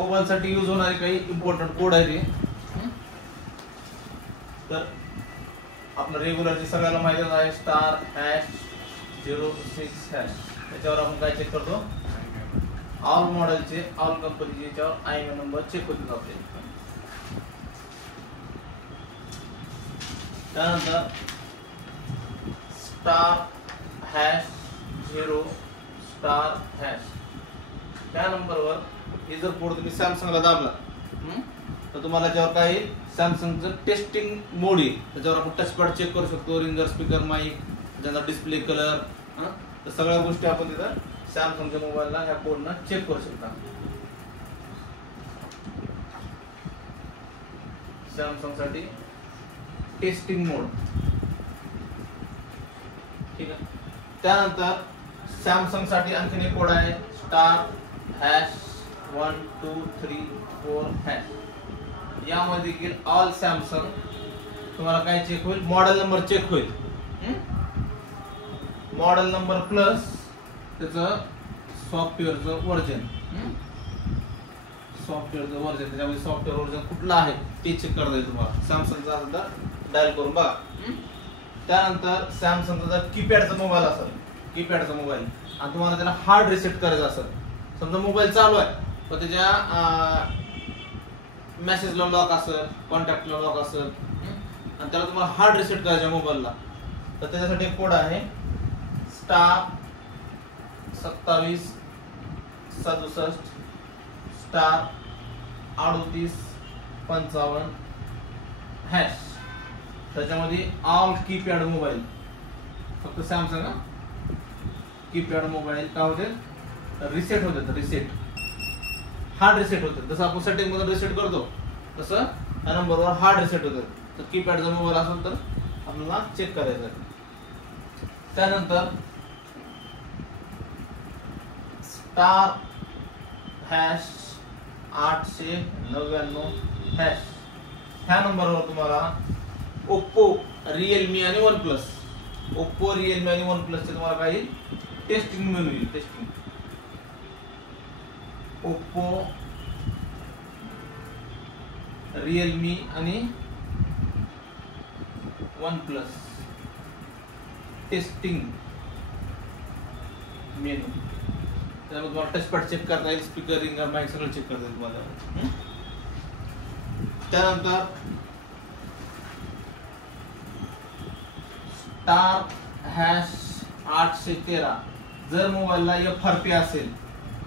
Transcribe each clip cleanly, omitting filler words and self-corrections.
Mobile साठी use होणारे काही इम्पॉर्टंट कोड आहे ते. तर आपलं रेग्युलर जे सगळ्याला माहिती आहे *#06#. त्याच्यावर आपण काय चेक करतो, ऑल मॉडेलचे ऑल कंपनीचे याच्यावर IMEI नंबर चेक होतो आपले. त्यानंतर *#0*#. त्या नंबरवर हे जर कोड तुम्ही सॅमसंगला दाबला तर तुम्हाला त्याच्यावर काही सॅमसंगचं टेस्टिंग मोड आहे. त्याच्यावर आपण टचपॅड चेक करू शकतो, रिंगर, स्पीकर, माईक, ज्यांचा डिस्प्ले कलर, तर सगळ्या गोष्टी आपण तिथं सॅमसंगच्या मोबाईलला ह्या कोडनं चेक करू शकता. सॅमसंग साठी टेस्टिंग मोड. ठीक आहे. त्यानंतर सॅमसंग साठी आणखीन एक कोड आहे *#1234#. यामध्ये देखील ऑल सॅमसंग तुम्हाला काय चेक होईल, मॉडेल नंबर चेक होईल. मॉडेल नंबर प्लस त्याचं सॉफ्टवेअरचं वर्जन. त्याच्यामध्ये सॉफ्टवेअर वर्जन कुठलं आहे ते चेक करता येईल तुम्हाला. सॅमसंगचा असेल तर डायल करून बघा. त्यानंतर सॅमसंगचा जर कीपॅडचा मोबाईल असेल, कीपॅडचा मोबाईल, आणि तुम्हाला त्याला हार्ड रिसेट करायचं असेल, समजा मोबाईल चालू आहे पण त्याच्या मेसेजला लॉक असेल, कॉन्टॅक्टला लॉक असेल, आणि त्याला तुम्हाला हार्ड रिसेट करायचं मोबाईलला, तर त्याच्यासाठी एक कोड आहे *3767*3855#. त्याच्यामध्ये ऑल कीपॅड मोबाईल, फक्त सॅमसंग कीपॅड मोबाईल काय होते, रिसेट होते, रिसेट हार्ड रिसेट होते. जसं आपण सेटिंग मध्ये रिसेट करतो तसं या नंबरवर हार्ड रिसेट होते. तर कीपॅडचा मोबाईल असेल तर आपल्याला चेक करायचं आहे. त्यानंतर *899#. ह्या नंबरवर तुम्हाला ओप्पो, रिअलमी आणि OnePlus, ओप्पो, रिअलमी आणि OnePlus चे तुम्हाला काही टेस्टिंग मेनू येईल. टेस्टिंग ओप्पो, रिअलमी आणि OnePlus टेस्टिंग मेनू. त्यामध्ये तुम्हाला टचपॅड चेक करता येईल, स्पीकर, रिंगर, माईक सगळं चेक करता येईल तुम्हाला. त्यानंतर *813. जर मोबाईलला FRP असेल,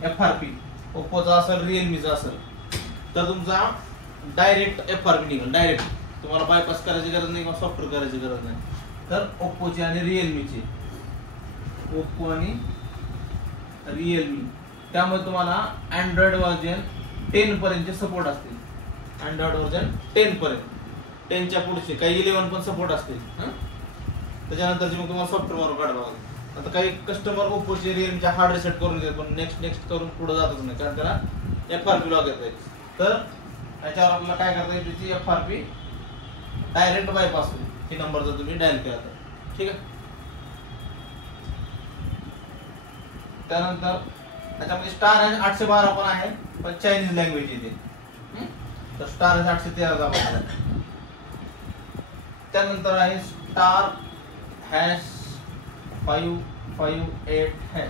FRP ओप्पोचा असेल, रिअलमीचा असेल, तर तुमचा डायरेक्ट FRP निघेल. डायरेक्ट तुम्हाला बायपास करायची गरज नाही किंवा सॉफ्टवेअर करायची गरज नाही. तर ओप्पोचे आणि रिअलमीचे, ओप्पो आणि रिअलमी, त्यामुळे तुम्हाला अँड्रॉइड व्हर्जन 10 पर्यंतचे सपोर्ट असतील. अँड्रॉइड व्हर्जन 10 पर्यंत, 10च्या पुढचे काही 11 पण सपोर्ट असतील. त्याच्यानंतरची मग तुम्हाला सॉफ्टवेअर काढावं लागेल. आता काही कस्टमर ओप्पोचे, रिअलमीचे हार्ड रिसेट करून देतात, पण नेक्स्ट करून पुढे जातच नाही, कारण त्याला FRP लॉक येत आहे. तर याच्यावर आपल्याला काय करता येईल, त्याची FRP डायरेक्ट बायपास होईल. ही नंबर जर तुम्ही डायल केला तर. ठीक आहे. त्यानंतर त्याच्यामध्ये *812 पण आहे, पण चायनीज लँग्वेज येते. तर *813 दाबायचा. त्यानंतर आहे *558#.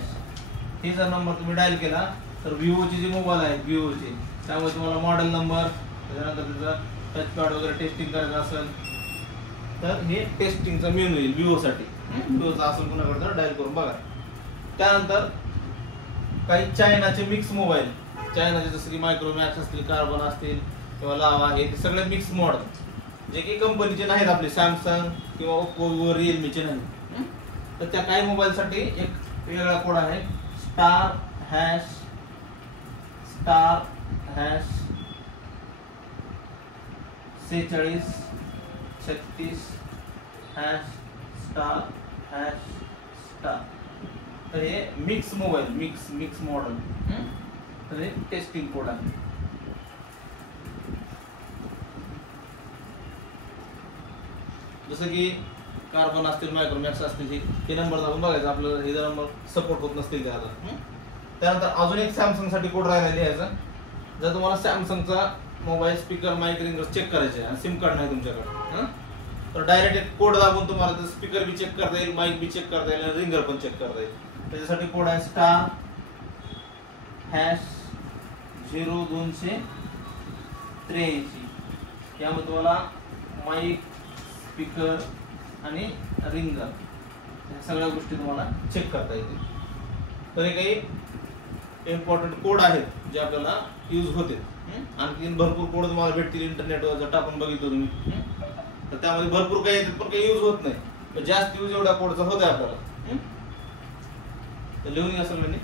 ही जर नंबर तुम्ही डायल केला तर विवोचे जे मोबाईल आहेत, विवोचे, त्यामुळे तुम्हाला मॉडेल नंबर, त्याच्यानंतर त्याचा टचपॅड वगैरे टेस्टिंग करायचं असेल तर हे टेस्टिंगचा मेनू येईल विवोसाठी. विवोचा असेल कुणाकडे तर डायल करून बघा. त्यानंतर काही चायनाचे मिक्स मोबाईल, चायनाचे जसं की मायक्रोमॅक्स असतील, कार्बन असतील किंवा लावा, हे सगळे मिक्स मॉडेल जे की कंपनीचे नाहीत, आपले सॅमसंग किंवा ओप्पो, विवो, रिअलमीचे नाही. तर त्या काही मोबाईलसाठी एक वेगळा कोड आहे *4636#. तर हे मिक्स मोबाईल, मिक्स मॉडेल, तर हे टेस्टिंग कोड आहे. जसं की कार्बन असतील, मायक्रोमॅक्स असतील, हे नंबर दाबून बघायचं आपल्याला, हे नंबर सपोर्ट होत नसतील त्याला. त्यानंतर अजून एक सॅमसंग साठी कोड राहिला लिहायचा जर तुम्हाला सॅमसंगचा mobile speaker mike ringer check करायचे आणि सिम कार्ड नाही तुमच्याकडे, तर डायरेक्ट एक कोड दाबून तुम्हाला स्पीकर बी चेक करता येईल, माईक बी चेक करता येईल आणि रिंगर पण चेक करता येईल. त्याच्यासाठी कोड आहे *0283. त्यामध्ये तुम्हाला माईक, स्पीकर आणि रिंगर या सगळ्या गोष्टी तुम्हाला चेक करता येतील. तर हे काही इम्पॉर्टंट कोड आहेत जे आपल्याला यूज होते. आणखी भरपूर कोड तुम्हाला भेटतील इंटरनेटवर, जर टाकून बघितलं तुम्ही तर त्यामध्ये भरपूर काही येतात पण काही यूज होत नाही. जास्त यूज एवढ्या कोडचा होत आहे आपल्याला. तर लिहून घ्या सगळ्यांनी.